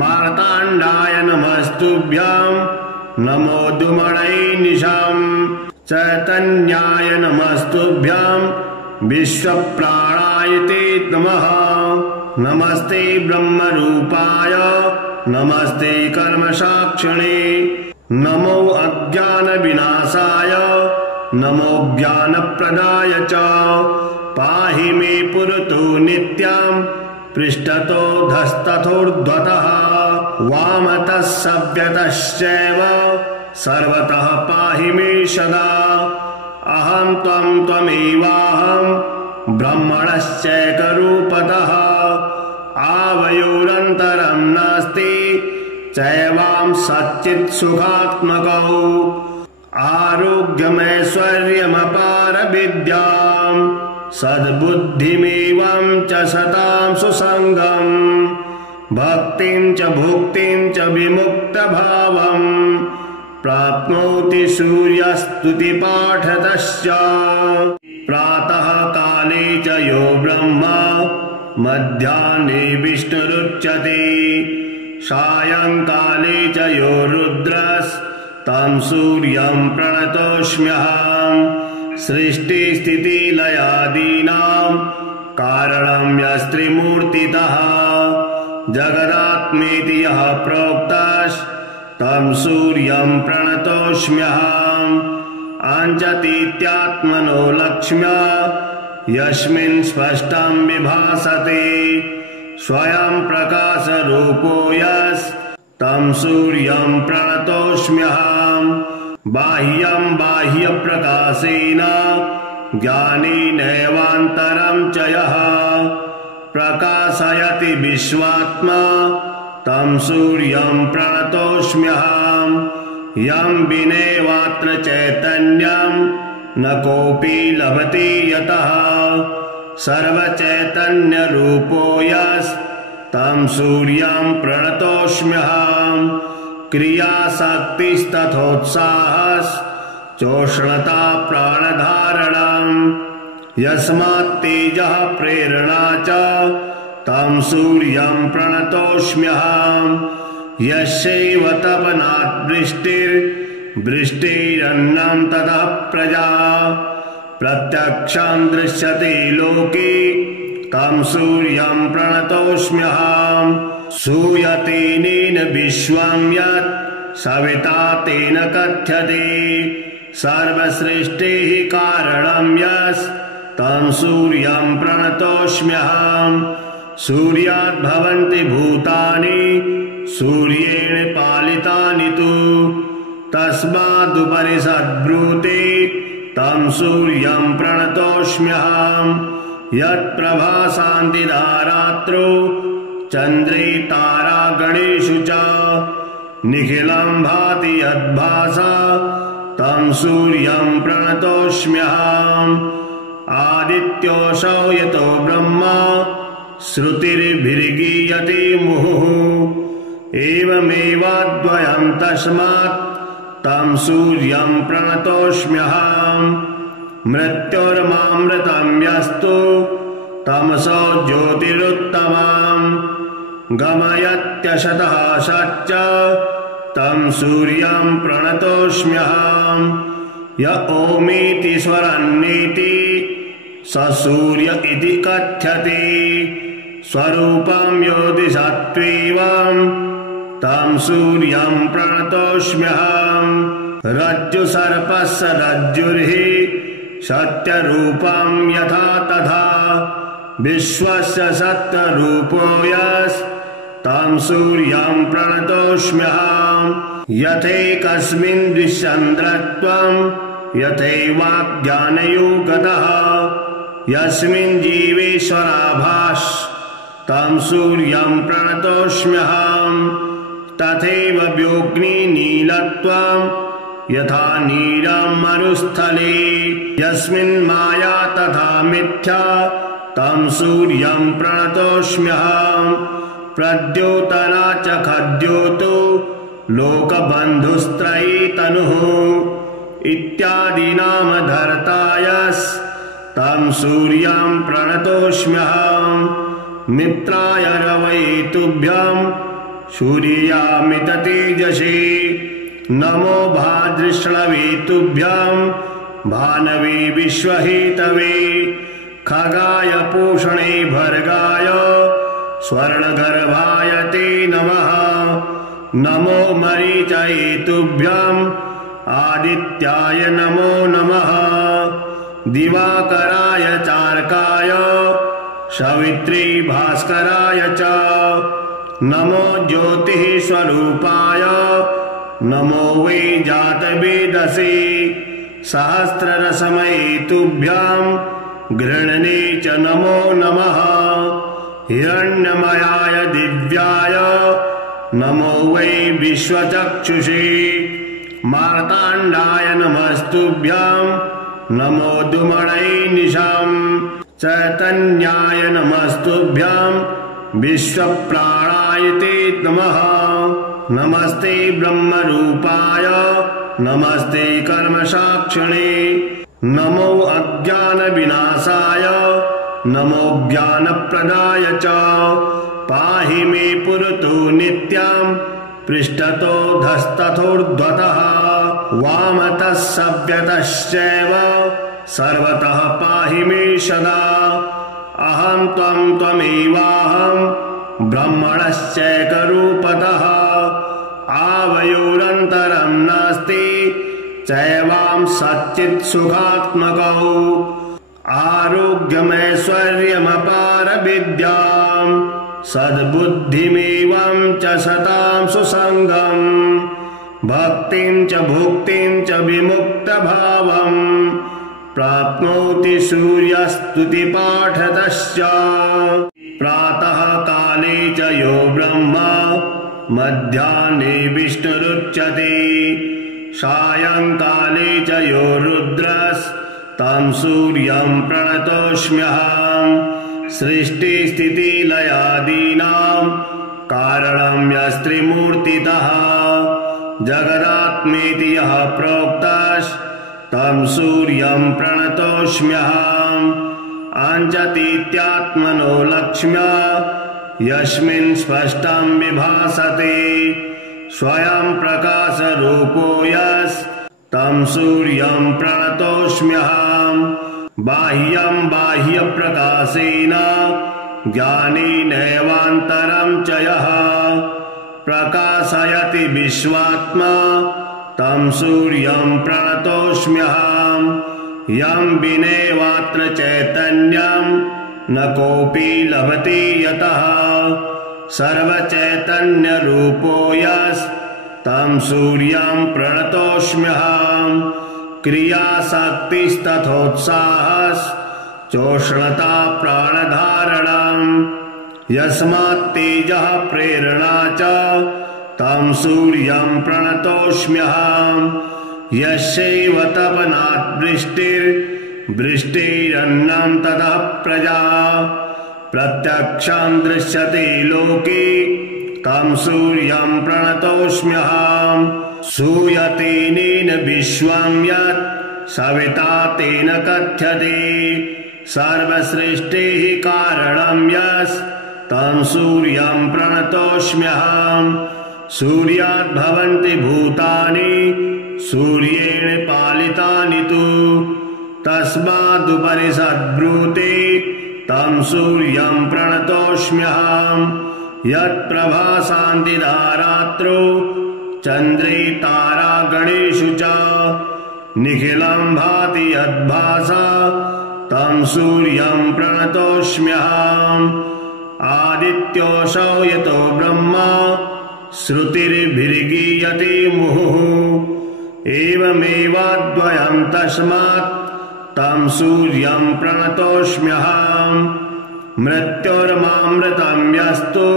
मार्ताण्डाय नमस्तुभ्यं नमो दुमणै निशम् चैतन्याय नमस्तुभ्यं विश्वप्राणाय ते नमः नमस्ते ब्रह्मरूपाय नमस्ते कर्मसाक्षिणे नमो अज्ञानविनाशाय नमो ज्ञानप्रदाय च पाहि मे पुरतो नित्यं पृष्ठतो धस्तथोर्ध्वतः वामतः सव्यतश्चैव सर्वतः पाहि मे सदा अहं त्वं त्वमेवाहं ब्रह्मणश्चैकरूपतः आवयोरन्तरं नास्ति चैवां सच्चित् सुखात्मकौ आरोग्यमैश्वर्यमपारविद्यां सद्बुद्धिमेवं च सतां सुसङ्गम् भक्तिं च भुक्तिं च विमुक्तभावम् प्राप्नोति सूर्यस्तुतिपाठतश्च प्रातः काले च यो ब्रह्मा मध्याह्ने विष्णुरुच्यते सायंकाले च यो रुद्रस्तं सूर्यं प्रणतोऽस्म्यहम् सृष्टिस्थितिलयादीनां कारणं यस्त्रिमूर्तितः जगदात्मेति यः प्रोक्तस्तं सूर्यं प्रणतोऽस्म्यहम् अञ्जतीत्यात्मनो लक्ष्म्या यस्मिन् स्पष्टं विभासते स्वयं प्रकाशरूपो यस्तं सूर्यं प्रणतोऽस्म्यहम् बाह्यं बाह्यप्रकाशेन ज्ञानेनैवान्तरं च यः प्रकाशयति विश्वात्मा तं सूर्यं प्रणतोऽस्म्यहम् यं विनैवात्र चैतन्यं न कोऽपि लभते यतः सर्वचैतन्यरूपो यस्तं सूर्यं प्रणतोऽस्म्यहम् क्रियाशक्तिस्तथोत्साहश्चोष्णता प्राणधारणम् यस्मात् तेजः प्रेरणा च तं सूर्यं प्रणतोऽस्म्यहम् यस्यैव तपनात् वृष्टिरन्नं ततः प्रजा प्रत्यक्षं दृश्यते लोके तं सूर्यं प्रणतोऽस्म्यहम् सूयतेनेन विश्वं यत् सविता तेन कथ्यते सर्वसृष्टेः कारणं यस्तं सूर्यं प्रणतोऽस्म्यहम् सूर्यात् भवन्ति भूतानि सूर्येण पालितानि तु तस्मादुपनिषद्ब्रूते तं सूर्यं प्रणतोऽस्म्यहम् यत्प्रभासान्तिदारात्रो चन्द्रे तारागणेषु च निखिलं भाति यद्भासा तं सूर्यं प्रणतोऽस्म्यहम् आदित्योऽसौ यतो ब्रह्मा श्रुतिर्भिर्गीयते मुहुः एवमेवाद्वयं तस्मात् तं सूर्यं प्रणतोऽस्म्यहम् मृत्योर्मामृतं यस्तु तमसो ज्योतिरुत्तमम् गमयत्यशतः सच्च तं सूर्यं प्रणतोऽस्म्यहम् य ओमीति स्वरन्नेति स सूर्य इति कथ्यते स्वरूपं योतिषत्वेवं तं सूर्यं प्रणतोऽस्म्यहम् रज्जुसर्पस्य रज्जुर्हि सत्यरूपं यथा तथा विश्वस्य सत्यरूपो यस्तं सूर्यं प्रणतोऽस्म्यहम् यथैकस्मिन् द्विचन्द्रत्वं यथैवाज्ञानयोगतः यस्मिन् जीवेश्वराभासं सूर्यं प्रणतोऽस्म्यहम् तथैव व्योऽग्निनीलत्वं यथा नीलं मरुस्थले यस्मिन् माया तथा मिथ्या तं सूर्यं प्रणतोऽस्म्यहम् प्रद्योतना च खद्योतो लोकबन्धुस्त्रयी तनुः इत्यादीनामधर्ता यस्तं सूर्यं प्रणतोऽस्म्यहम् मित्राय रवये तुभ्यं सूर्यामित तेजसे नमो भाद्रश्रवे तुभ्यं भानवे विश्वहेतवे खगाय पूषणे भर्गाय स्वर्णगर्भाय ते नमः नमो मरीचये तुभ्यं आदित्याय नमो नमः दिवाकराय चार्काय सवित्री भास्कराय च नमो ज्योतिः स्वरूपाय नमो वै जातवेदसे सहस्ररसमये तुभ्यं गृह्णने च नमो नमः हिरण्यमयाय दिव्याय नमो वै विश्वचक्षुषे मार्ताण्डाय नमस्तुभ्यं नमो दुमणै निशाम् चैतन्याय नमस्तुभ्यं विश्वप्राणाय ब्रह्मायते नमः। नमस्ते ब्रह्मरूपाय नमस्ते कर्मसाक्षिणे। नमो अज्ञानविनाशाय नमो ज्ञानप्रदाय च। पाहि मे पुरतो नित्यं पृष्ठतो धस्तथोर्ध्वतः। वामतः सव्यतश्चैव सर्वतः पाहि मे सदा। अहं त्वं त्वमेवाहं ब्रह्मणश्चैकरूपतः। आवयोरन्तरं नास्ति चैवां सच्चित् सुखात्मकौ। आरोग्यमैश्वर्यमपारविद्यां सद्बुद्धिमेवं च सतां सुसङ्गं। भक्तिं च भुक्तिं च विमुक्तभावं प्राप्नोति सूर्यस्तुतिपाठतश्च। प्रातः काले च यो ब्रह्मा मध्याह्ने विष्णुरुच्यते। सायंकाले च यो रुद्रस्तं सूर्यं प्रणतोऽस्म्यहम्। सृष्टिस्थितिलयादीनां कारणं यस्त्रिमूर्तितः। जगदात्मेति यः प्रोक्तस्तं सूर्यं प्रणतोऽस्म्यहम्। अञ्जतीत्यात्मनो लक्ष्म्या यस्मिन् स्पष्टं विभासते। स्वयं प्रकाशरूपो यस्तं सूर्यं प्रणतोऽस्म्यहम्। बाह्यं बाह्यप्रकाशेन ज्ञानेनैवान्तरं च यः प्रकाशयति विश्वात्मा तं सूर्यं प्रणतोऽस्म्यहम्। यं विनैवात्र चैतन्यं न कोऽपि लभते यतः। सर्वचैतन्यरूपो यस्तं सूर्यं प्रणतोऽस्म्यहम्। क्रियाशक्तिस्तथोत्साहश्चोष्णता प्राणधारणम् यस्मात्तेजः प्रेरणा च तं सूर्यं प्रणतोऽस्म्यहम्। यस्यैव तपनात् वृष्टिरन्नं ततः प्रजा प्रत्यक्षं दृश्यते लोके तं सूर्यं प्रणतोऽस्म्यहम्। सूयतेनेन विश्वं यत् सविता तेन कथ्यते। सर्वसृष्टेः कारणं यस्तं सूर्यं प्रणतोऽस्म्यहम्। सूर्यात् भवन्ति भूतानि सूर्येण पालितानि तु। तस्मादुपनिषद्ब्रूते तं सूर्यं प्रणतोऽस्म्यहम्। यत्प्रभासान्तिदारात्रो चन्द्रे तारागणेषु च निखिलं भाति यद्भासा तं सूर्यं प्रणतोऽस्म्यहम्। आदित्योऽसौ यतो ब्रह्मा श्रुतिर्भिर्गीयते मुहुः। एवमेवाद्वयं तस्मात् तं सूर्यं प्रणतोऽस्म्यहम्। मृत्योर्मामृतं यस्तु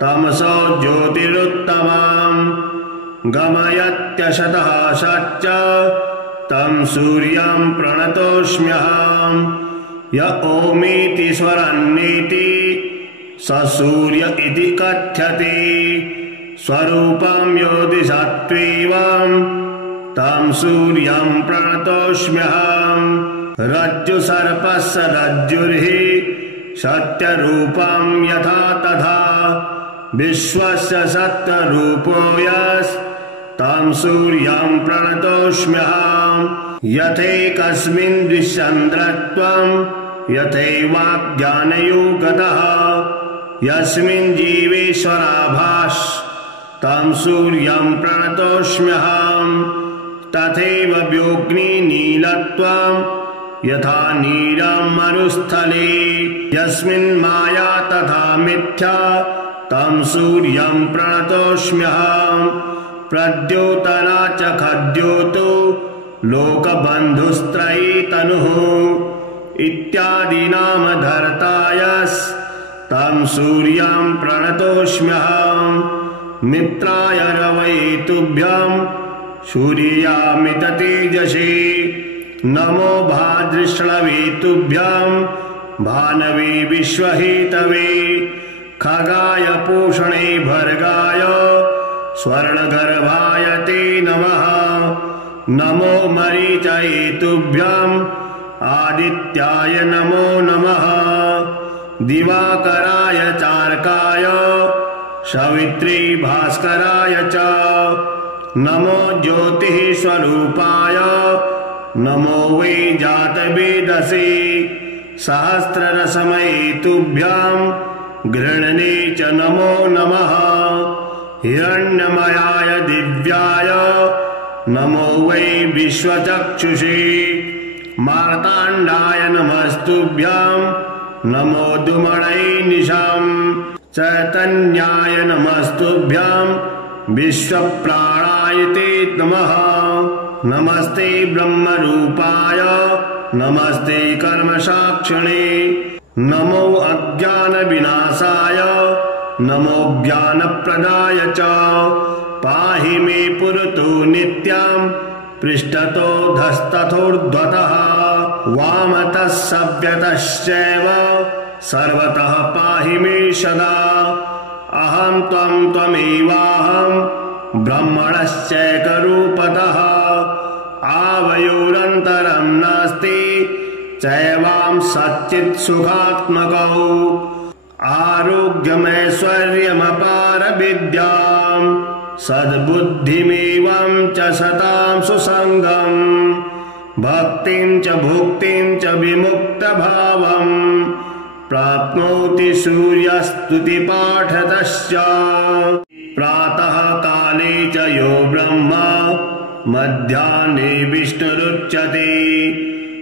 तमसो ज्योतिरुत्तमम्। गमयत्यशतः सच्च तं सूर्यं प्रणतोऽस्म्यहम्। य ओमीति स्वरन्नेति स सूर्य इति कथ्यते। स्वरूपं योतिषत्वेवं तं सूर्यं प्रणतोऽस्म्यहम्। रज्जुसर्पस्य रज्जुर्हि सत्यरूपं यथा तथा विश्वस्य सत्यरूपो यस्तं सूर्यं प्रणतोऽस्म्यहम्। यथैकस्मिन् द्विचन्द्रत्वं यथैवाज्ञानयोगतः यस्मिन् जीवेश्वराभासं सूर्यं प्रणतोऽस्म्यहम्। तथैव व्योऽग्निनीलत्वं यथा नीलं मरुस्थले यस्मिन् माया तथा मिथ्या तं सूर्यं प्रणतोऽस्म्यहम्। प्रद्योतना च खद्योतो लोकबन्धुस्त्रयी तनुः इत्यादीनामधर्ता यस्तं सूर्यं प्रणतोऽस्म्यहम्। मित्राय रवये तुभ्यं सूर्यामित तेजसे नमो भाद्रश्रवे तुभ्यं भानवे विश्वहेतवे खगाय पूषणे भर्गाय स्वर्णगर्भाय ते नमः। नमो मरीचये तुभ्यम् आदित्याय नमो नमः। दिवाकराय चार्काय सवित्री भास्कराय च नमो ज्योतिः स्वरूपाय नमो वै जातवेदसे। सहस्ररसमये तुभ्याम् गृह्णने च नमो नमः। हिरण्यमयाय दिव्याय नमो वै विश्वचक्षुषे। मार्ताण्डाय नमस्तुभ्याम् नमो दुमणै निशाम्। चैतन्याय नमस्तुभ्याम् विश्वप्राणाय ते नमः। नमस्ते ब्रह्मरूपाय नमस्ते कर्मसाक्षिणे। नमो अज्ञानविनाशाय नमो ज्ञानप्रदाय च। पाहि मे पुरतो नित्यम् पृष्ठतो धस्तथोर्ध्वतः। वामतः सव्यतश्चैव सर्वतः पाहि मे सदा। अहं त्वं त्वमेवाहं ब्रह्मणश्चैकरूपतः। आवयोरन्तरं नास्ति चैवां सच्चित् सुखात्मकौ। आरोग्यमैश्वर्यमपारविद्यां सद्बुद्धिमेवं च सतां सुसङ्गम्। भक्तिं च भुक्तिं च विमुक्तभावम् प्राप्नोति सूर्यस्तुतिपाठतश्च। प्रातः काले च यो ब्रह्मा मध्याह्ने विष्णुरुच्यते।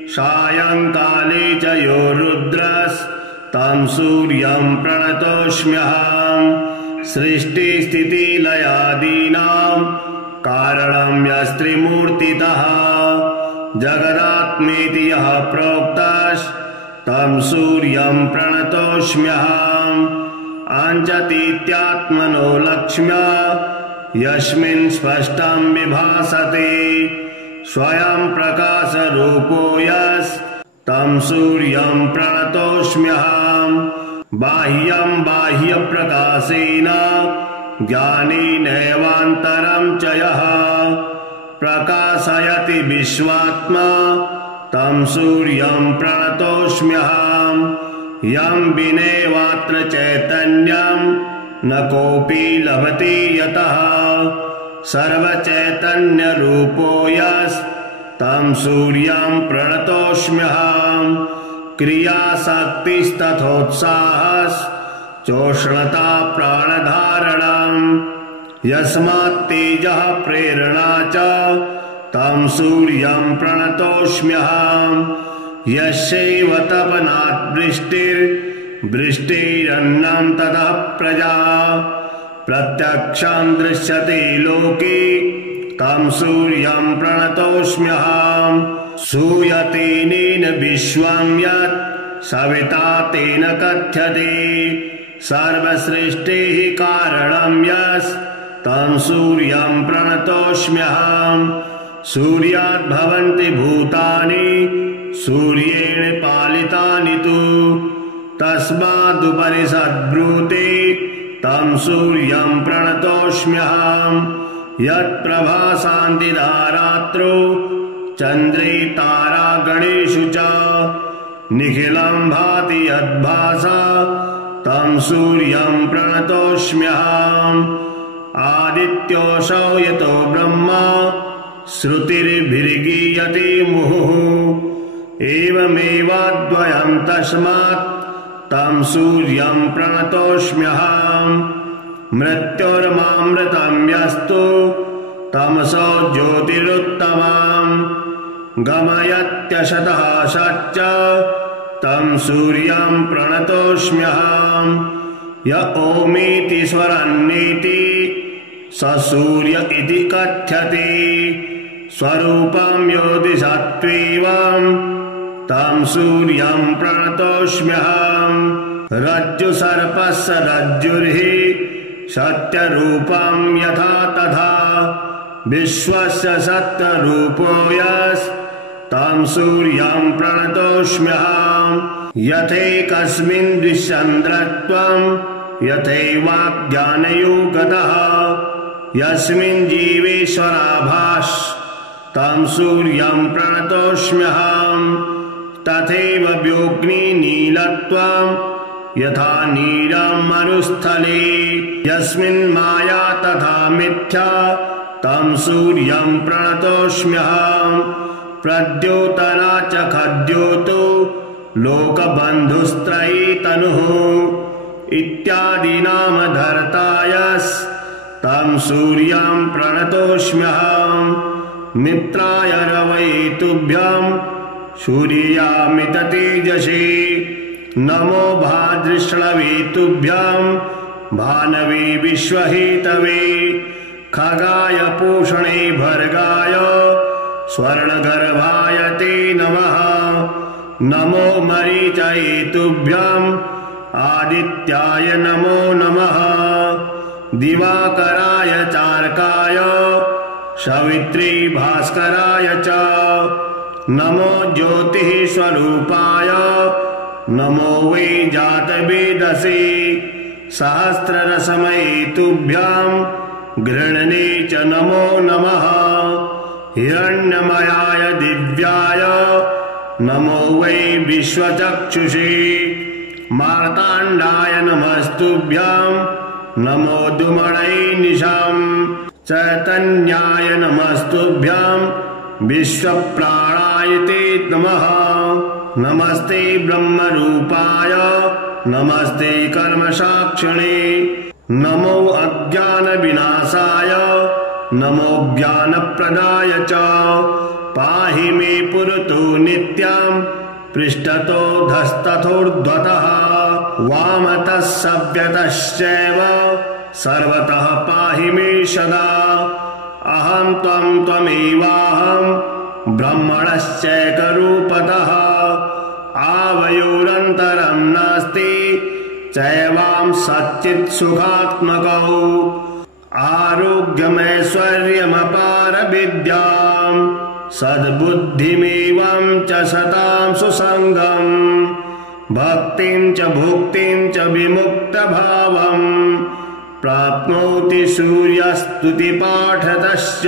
सायंकाले च यो रुद्रस्तं सूर्यं प्रणतोऽस्म्यहम्। सृष्टिस्थितिलयादीनां कारणं यस्त्रिमूर्तितः। जगदात्मेति यः प्रोक्तस्तं सूर्यं प्रणतोऽस्म्यहम्। अञ्जतीत्यात्मनो लक्ष्म्या यस्मिन् स्पष्टं विभासते। स्वयं प्रकाशरूपो यस्तं सूर्यं प्रणतोऽस्म्यहम्। बाह्यं बाह्यप्रकाशेन ज्ञानेनैवान्तरं च यः प्रकाशयति विश्वात्मा तं सूर्यं प्रणतोऽस्म्यहम्। यं विनैवात्र चैतन्यं न कोऽपि लभते यतः। सर्वचैतन्यरूपो यस्तं सूर्यं प्रणतोऽस्म्यहम्। क्रियाशक्तिस्तथोत्साहश्चोष्णता प्राणधारणम्। यस्मात्तेजः प्रेरणा च तं सूर्यं प्रणतोऽस्म्यहम्। यस्यैव तपनात् वृष्टिरन्नं ततः प्रजा। प्रत्यक्षं दृश्यते लोके तं सूर्यं प्रणतोऽस्म्यहम्। सूयतेनेन विश्वं यत् सविता तेन कथ्यते। सर्वसृष्टेः कारणं यस्तं सूर्यं प्रणतोऽस्म्यहम्। सूर्यात् भवन्ति भूतानि सूर्येण पालितानि तु। तस्मादुपनिषद्ब्रूते तं सूर्यं प्रणतोऽस्म्यहम्। यत्प्रभासान्तिदारात्रो चन्द्रे तारागणेषु च निखिलं भाति यद्भासा तं सूर्यं प्रणतोऽस्म्यहम्। आदित्योऽसौ यतो ब्रह्मा श्रुतिर्भिर्गीयते मुहुः। एवमेवाद्वयं तस्मात् तं सूर्यं प्रणतोऽस्म्यहम्। मृत्युर्मामृतं यस्तु तमसो ज्योतिरुत्तमम्। गमयत्यशतः सच्च तं सूर्यं प्रणतोऽस्म्यहम्। य ओमीति स्वरन्नेति स सूर्य इति कथ्यते। स्वरूपं योतिषत्वेवं तं सूर्यं प्रणतोऽस्म्यहम्। रज्जुसर्पस्य रज्जुर्हि सत्यरूपं यथा तथा। विश्वस्य सत्यरूपो यस्तं सूर्यं प्रणतोऽस्म्यहम्। यथैकस्मिन् द्विचन्द्रत्वं यथैवाज्ञानयोगतः यस्मिन् जीवेश्वराभास तं सूर्यं प्रणतोऽस्म्यहं तथैव व्योम्नि नीलत्वं यथा नीलं मरुस्थले यस्मिन् माया तथा मिथ्या तं सूर्यं प्रणतोऽस्म्यहं प्रद्योतना च खद्योतो लोकबन्धुस्त्रयी तनुः इत्यादि नाम धर्तायस् तं सूर्यं प्रणतोऽस्म्यहं मित्राय रवये तुभ्यं सूर्यामित तेजसे नमो भाद्रश्रवे तुभ्यं भानवे विश्वहेतवे खगाय पूषणे भर्गाय स्वर्णगर्भाय ते नमः नमो मरीचये तुभ्यं आदित्याय नमो नमः दिवाकराय चार्काय सवित्रे भास्कराय च नमो ज्योतिः स्वरूपाय नमो वै जातवेदसे सहस्ररसमये तुभ्यं गृह्णने च नमो नमः हिरण्यमयाय दिव्याय नमो वै विश्वचक्षुषे मार्ताण्डाय नमस्तुभ्यं नमो दुमणै निशं चैतन्याय नमस्तुभ्यं विश्वप्राणाय ते नमः नमस्ते ब्रह्मरूपाय नमस्ते कर्मसाक्षिणे नमो अज्ञानविनाशाय नमो ज्ञानप्रदाय च पाहि मे पुरतो नित्यं पृष्ठतो धस्तथोर्ध्वतः वामतः सव्यतश्चैव सर्वतः पाहि मे सदा अहं त्वं त्वमेवाहं ब्रह्मणश्चैकरूपतः आवयोरन्तरं नास्ति चैवां सच्चित् सुखात्मकौ आरोग्यमैश्वर्यमपारविद्यां सद्बुद्धिमेवं च सतां सुसङ्गं भक्तिं च भुक्तिं च विमुक्तभावं प्राप्नोति सूर्यस्तुतिपाठतश्च।